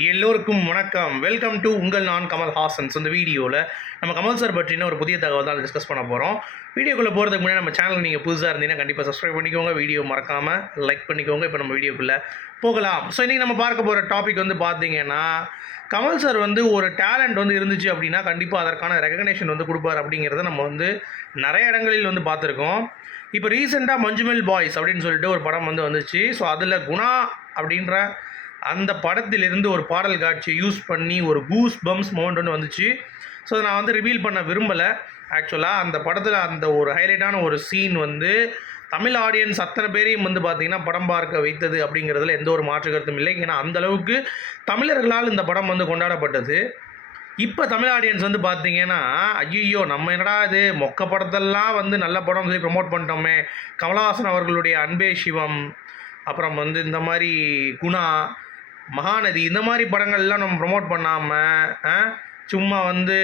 எல்லோருக்கும் வணக்கம். Welcome to உங்கள் நான் கமல் ஹாசன்ஸ் இந்த வீடியோவில் நம்ம கமல் சார் பற்றின ஒரு புதிய தகவல் தான் டிஸ்கஸ் பண்ண போகிறோம் வீடியோக்குள்ளே போகிறதுக்கு முன்னாடி நம்ம சேனல் நீங்கள் புதுசாக இருந்தீங்கன்னா கண்டிப்பாக சப்ஸ்கிரைப் பண்ணிக்கோங்க. வீடியோ மறக்காமல் லைக் பண்ணிக்கோங்க. இப்போ நம்ம வீடியோக்குள்ளே போகலாம். ஸோ இன்றைக்கி நம்ம பார்க்க போகிற டாபிக் வந்து பார்த்தீங்கன்னா கமல் சார் வந்து ஒரு டேலண்ட் வந்து இருந்துச்சு அப்படின்னா கண்டிப்பாக அதற்கான ரெகக்னேஷன் வந்து கொடுப்பார் அப்படிங்கிறத நம்ம வந்து நிறைய இடங்களில் வந்து பார்த்துருக்கோம். இப்போ ரீசெண்டாக மஞ்சுமெல் பாய்ஸ் அப்படின்னு சொல்லிட்டு ஒரு படம் வந்து வந்துச்சு. ஸோ அதில் குணா அப்படின்ற அந்த படத்திலிருந்து ஒரு பாடல் காட்சியை யூஸ் பண்ணி ஒரு கூஸ் பம்ஸ் மோமெண்ட் ஒன்று வந்துச்சு. ஸோ அதை நான் வந்து ரிவீல் பண்ண விரும்பலை. ஆக்சுவலாக அந்த படத்தில் அந்த ஒரு ஹைலைட்டான ஒரு சீன் வந்து தமிழ் ஆடியன்ஸ் அத்தனை பேரையும் வந்து பார்த்திங்கன்னா படம் பார்க்க வைத்தது அப்படிங்கிறதுல எந்த ஒரு மாற்று கருத்தும் இல்லை. ஏன்னா அந்தளவுக்கு தமிழர்களால் இந்த படம் வந்து கொண்டாடப்பட்டது. இப்போ தமிழ் ஆடியன்ஸ் வந்து பார்த்தீங்கன்னா ஐயோ நம்ம என்னடா இது? மொக்க படத்தெல்லாம் வந்து நல்ல படம் சொல்லி ப்ரொமோட் பண்ணிட்டோமே. கமலஹாசன் அவர்களுடைய அன்பே சிவம். அப்புறம் வந்து இந்த மாதிரி குணா மகாநதி இந்த மாதிரி படங்கள்லாம் நம்ம ப்ரொமோட் பண்ணாமல் சும்மா வந்து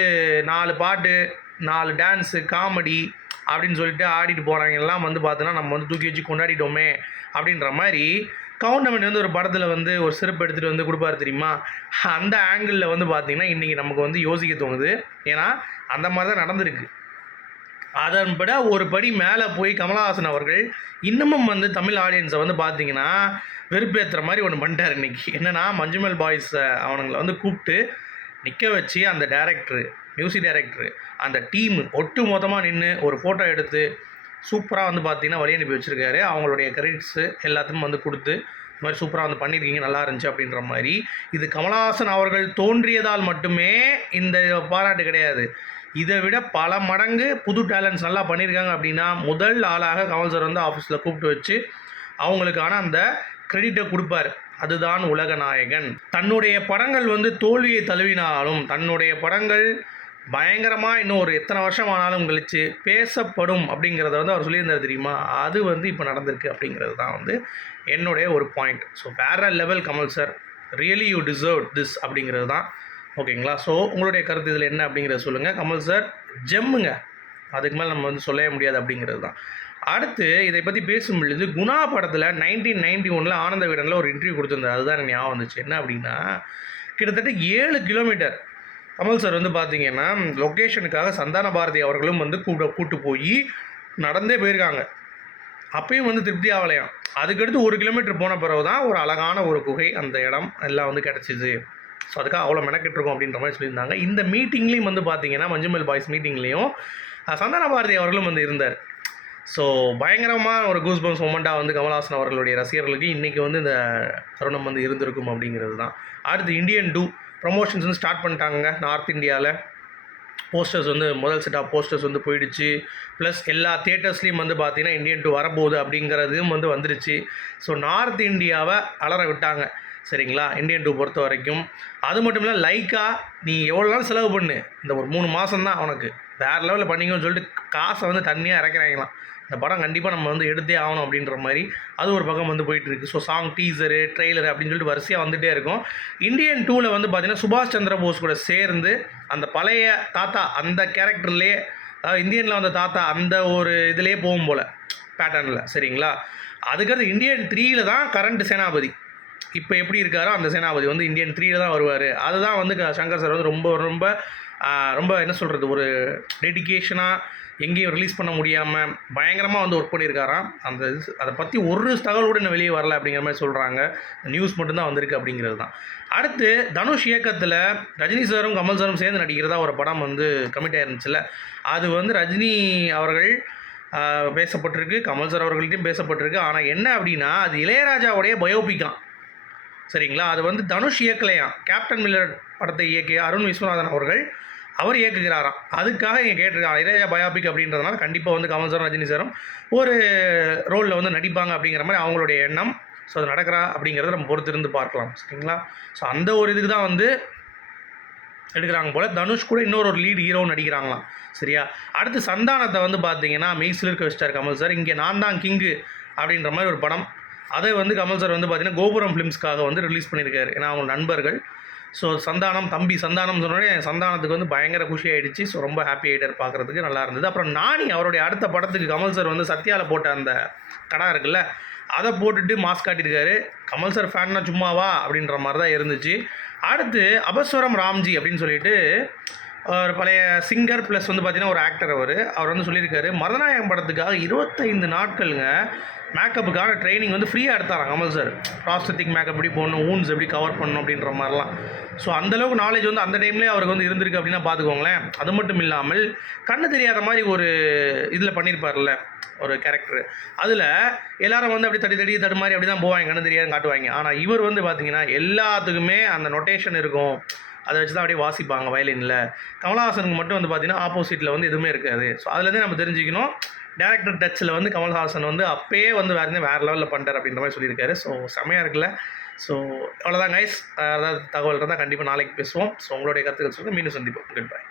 நாலு பாட்டு நாலு டான்ஸு காமெடி அப்படின்னு சொல்லிட்டு ஆடிட்டு போகிறாங்க எல்லாம் வந்து பார்த்தோன்னா நம்ம வந்து தூக்கி வச்சு கொண்டாடிட்டோமே அப்படின்ற மாதிரி கவுண்டமெண்ட் வந்து ஒரு படத்தில் வந்து ஒரு சிறப்பு எடுத்துகிட்டு வந்து கொடுப்பாரு தெரியுமா? அந்த ஆங்கிளில் வந்து பார்த்திங்கன்னா இன்றைக்கி நமக்கு வந்து யோசிக்க தோணுது. ஏன்னா அந்த மாதிரி தான் நடந்திருக்கு. அதன்பட ஒரு படி மேலே போய் கமலஹாசன் அவர்கள் இன்னமும் வந்து தமிழ் ஆடியன்ஸை வந்து பார்த்தீங்கன்னா வெறுப்பேற்றுற மாதிரி ஒன்று பண்ணிட்டார் இன்றைக்கி என்னென்னா மஞ்சுமல் பாய்ஸ் அவனுங்களை வந்து கூப்பிட்டு நிற்க வச்சு அந்த டேரக்டரு மியூசிக் டைரக்டரு அந்த டீம் ஒட்டு மொத்தமாக நின்று ஒரு ஃபோட்டோ எடுத்து சூப்பராக வந்து பார்த்தீங்கன்னா வழி அனுப்பி வச்சுருக்காரு. அவங்களுடைய கிரெடிட்ஸு எல்லாத்தையும் வந்து கொடுத்து இந்த மாதிரி சூப்பராக வந்து பண்ணியிருக்கீங்க நல்லா இருந்துச்சு அப்படின்ற மாதிரி. இது கமலஹாசன் அவர்கள் தோன்றியதால் மட்டுமே இந்த பாராட்டு கிடையாது. இதை விட பல மடங்கு புது டேலண்ட்ஸ் நல்லா பண்ணியிருக்காங்க அப்படின்னா முதல் ஆளாக கமல் சார் வந்து ஆஃபீஸில் கூப்பிட்டு வச்சு அவங்களுக்கான அந்த கிரெடிட்டை கொடுப்பார். அதுதான் உலக நாயகன். தன்னுடைய படங்கள் வந்து தோல்வியை தழுவினாலும் தன்னுடைய படங்கள் பயங்கரமாக இன்னும் ஒரு எத்தனை வருஷம் ஆனாலும் கழித்து பேசப்படும் அப்படிங்கிறத வந்து அவர் சொல்லியிருந்தார் தெரியுமா? அது வந்து இப்போ நடந்திருக்கு அப்படிங்கிறது தான் வந்து என்னுடைய ஒரு பாயிண்ட் ஸோ வேற level Kamal sir really you deserve this அப்படிங்கிறது தான் ஓகேங்களா? ஸோ உங்களுடைய கருத்து இதில் என்ன அப்படிங்கிறத சொல்லுங்கள் கமல் சார் ஜெம்முங்க. அதுக்கு மேலே நம்ம வந்து சொல்லவே முடியாது அப்படிங்கிறது தான். அடுத்து இதை பற்றி பேசும் பொழுது குணா படத்தில் நைன்டீன் நைன்டி ஒனில் ஆனந்த விடனில் ஒரு இன்டர்வியூ கொடுத்துருந்தார். அதுதான் எனக்கு ஞாபகம் வந்துச்சு. என்ன அப்படின்னா கிட்டத்தட்ட ஏழு கிலோமீட்டர் கமல் சார் வந்து பார்த்தீங்கன்னா லொக்கேஷனுக்காக சந்தான பாரதி அவர்களும் வந்து கூட கூட்டு போய் நடந்தே போயிருக்காங்க. அப்பயும் வந்து திருப்தி ஆகலையாம். அதுக்கடுத்து ஒரு கிலோமீட்டர் போன பிறகு தான் ஒரு அழகான ஒரு குகை அந்த இடம் எல்லாம் வந்து கிடச்சிது. ஸோ அதுக்காக அவ்வளோ மெனக்கிட்டுருக்கோம் அப்படின்ற மாதிரி சொல்லியிருந்தாங்க. இந்த மீட்டிங்லேயும் வந்து பார்த்தீங்கன்னா மஞ்சுமல் பாய்ஸ் மீட்டிங்லேயும் சந்தான பாரதி அவர்களும் வந்து இருந்தார். ஸோ பயங்கரமான ஒரு கூஸ் பம்ஸ் மூமெண்ட்டாக வந்து கமல்ஹாசன் அவர்களுடைய ரசிகர்களுக்கு இன்றைக்கி வந்து இந்த தருணம் வந்து இருந்திருக்கும் அப்படிங்கிறது தான். அடுத்து இந்தியன் டூ ப்ரொமோஷன்ஸ் வந்து ஸ்டார்ட் பண்ணிட்டாங்க நார்த் இந்தியாவில் போஸ்டர்ஸ் வந்து முதல் செட் ஆஃப் போஸ்டர்ஸ் வந்து போயிடுச்சு. ப்ளஸ் எல்லா தேட்டர்ஸ்லேயும் வந்து பார்த்திங்கன்னா இந்தியன் டூ வரப்போகுது அப்படிங்கிறதும் வந்து வந்துருச்சு. ஸோ நார்த் இந்தியாவை அலற விட்டாங்க. சரிங்களா? இந்தியன் டூ பொறுத்த வரைக்கும் அது மட்டும் இல்லை லைக்கா நீ எவ்வளோ நாள் செலவு பண்ணு? இந்த ஒரு மூணு மாதம் தான் அவனுக்கு. வேறு லெவலில் பண்ணிங்கன்னு சொல்லிட்டு காசை வந்து தண்ணியாக இறக்குறாங்களாம். இந்த படம் கண்டிப்பாக நம்ம வந்து எடுத்தே ஆகணும் அப்படின்ற மாதிரி அது ஒரு பக்கம் வந்து போயிட்டு இருக்குது ஸோ சாங் டீசரு ட்ரெய்லரு அப்படின்னு சொல்லிட்டு வரிசையாக வந்துகிட்டே இருக்கும். இந்தியன் டூவில் வந்து பார்த்திங்கன்னா சுபாஷ் சந்திர போஸ் கூட சேர்ந்து அந்த பழைய தாத்தா அந்த கேரக்டர்லேயே அதாவது இந்தியனில் வந்த தாத்தா அந்த ஒரு இதுலேயே போகும் போல் பேட்டர்னில் சரிங்களா? அதுக்கடுத்து இந்தியன் த்ரீயில் தான் கரண்ட் சேனாபதி. இப்போ எப்படி இருக்காரோ அந்த சேனாபதி வந்து இந்தியன் த்ரீல தான் வருவார். அதுதான் வந்து க- சங்கர் சார் வந்து ரொம்ப ரொம்ப ரொம்ப என்ன சொல்கிறது ஒரு டெடிகேஷனாக எங்கேயும் ரிலீஸ் பண்ண முடியாமல் பயங்கரமாக வந்து ஒர்க் பண்ணியிருக்காராம். அந்த அதை பற்றி ஒரு தகவல் கூட இன்னும் வெளியே வரல அப்படிங்கிற மாதிரி சொல்கிறாங்க நியூஸ் மட்டும்தான் வந்திருக்கு அப்படிங்கிறது தான். அடுத்து தனுஷ் இயக்கத்தில் ரஜினி சாரும் கமல் சாரும் சேர்ந்து நடிக்கிறதா ஒரு படம் வந்து கமிட் ஆயிருந்துச்சுல அது வந்து ரஜினி அவர்கள் பேசப்பட்டிருக்கு கமல் சார் அவர்கள்ட்டையும் பேசப்பட்டிருக்கு. ஆனால் என்ன அப்படின்னா அது இளையராஜாவுடைய பயோபிக்கான் சரிங்களா? அது வந்து தனுஷ் இயக்கலையாம் கேப்டன் மில்லர் படத்தை இயக்கிய அருண் விஸ்வநாதன் அவர்கள் அவர் இயக்குகிறாராம். அதுக்காக இங்கே கேட்டிருக்காங்க இளையராஜா பயோபிக் அப்படின்றதுனால கண்டிப்பாக வந்து கமல் சாரும் ரஜினி சாரும் ஒரு ரோலில் வந்து நடிப்பாங்க அப்படிங்கிற மாதிரி அவங்களுடைய எண்ணம். ஸோ அது நடக்கிறா அப்படிங்கிறத நம்ம பொறுத்திருந்து பார்க்கலாம். சரிங்களா? ஸோ அந்த ஒரு இதுக்கு தான் வந்து எடுக்கிறாங்க போல். தனுஷ் கூட இன்னொரு ஒரு லீட் ஹீரோ நடிக்கிறாங்களாம். சரியா? அடுத்து சந்தானத்தை வந்து பார்த்தீங்கன்னா மெய்ஸில் இருக்க வச்சிட்டார் கமல் சார். இங்கே நான் தான் கிங்கு அப்படின்ற மாதிரி ஒரு படம் அதை வந்து கமல் சார் வந்து பார்த்தீங்கன்னா கோபுரம் ஃபிலிம்ஸ்க்காக வந்து ரிலீஸ் பண்ணியிருக்காரு. ஏன்னா அவங்க நண்பர்கள். ஸோ சந்தானம் தம்பி சந்தானம் சொன்னோடனே சந்தானத்துக்கு வந்து பயங்கர குஷி ஆகிடுச்சு ஸோ ரொம்ப ஹாப்பி ஆகிட்டார் பார்க்குறதுக்கு நல்லா இருந்தது. அப்புறம் நானி அவருடைய அடுத்த படத்துக்கு கமல் சார் வந்து சத்யாவில் போட்ட அந்த கடை இருக்குல்ல அதை போட்டுட்டு மாஸ்க் காட்டியிருக்காரு. கமல் சார் ஃபேன்னா சும்மாவா? அப்படின்ற மாதிரி தான் இருந்துச்சு. அடுத்து அபஸ்வரம் ராம்ஜி அப்படின்னு சொல்லிட்டு ஒரு பழைய சிங்கர் ப்ளஸ் வந்து பார்த்தீங்கன்னா ஒரு ஆக்டர் அவர். அவர் வந்து சொல்லியிருக்காரு மரதநாயகம் படத்துக்காக இருபத்தைந்து நாட்களுங்க மேக்கப்புக்கான ட்ரைனிங் வந்து ஃப்ரீயாக எடுத்தாராங்க அமல் சார் ப்ராஸ்தட்டிக் மேக்கப் எப்படி போடணும் ஊன்ஸ் எப்படி கவர் பண்ணணும் அப்படின்ற மாதிரிலாம். ஸோ அந்தளவுக்கு நாலேஜ் வந்து அந்த டைம்லேயே அவருக்கு வந்து இருந்திருக்கு அப்படின்னா பார்த்துக்கோங்களேன் அது மட்டும் இல்லாமல் கண்ணு தெரியாத மாதிரி ஒரு இதில் பண்ணியிருப்பார்ல ஒரு கேரக்டர் அதில் எல்லாரும் வந்து அப்படி தடி தடி தடு மாதிரி அப்படி தான் போவாங்க கண்ணு தெரியாதுன்னு காட்டுவாங்க. ஆனால் இவர் வந்து பார்த்தீங்கன்னா எல்லாத்துக்குமே அந்த நொட்டேஷன் இருக்கும். அதை வச்சு தான் அப்படியே வாசிப்பாங்க வயலினில். கமலஹாசனுக்கு மட்டும் வந்து பார்த்தீங்கன்னா ஆப்போசிட்டில் வந்து எதுவுமே இருக்காது. ஸோ அதுலேருந்து நம்ம தெரிஞ்சுக்கணும். டேரக்டர் டச்சில் வந்து கமல்ஹாசன் வந்து அப்பயே வந்து வேறு வேறு லெவலில் பண்ணிட்டார் அப்படின்ற மாதிரி சொல்லியிருக்காரு. ஸோ செமையாக இருக்குல்ல. ஸோ அவ்வளோதான் கைஸ் அதாவது தகவல் இருந்தால் கண்டிப்பாக நாளைக்கு பேசுவோம். ஸோ உங்களுடைய கருத்துக்கள் சொல்லி மீண்டும் சந்திப்போம். Good bye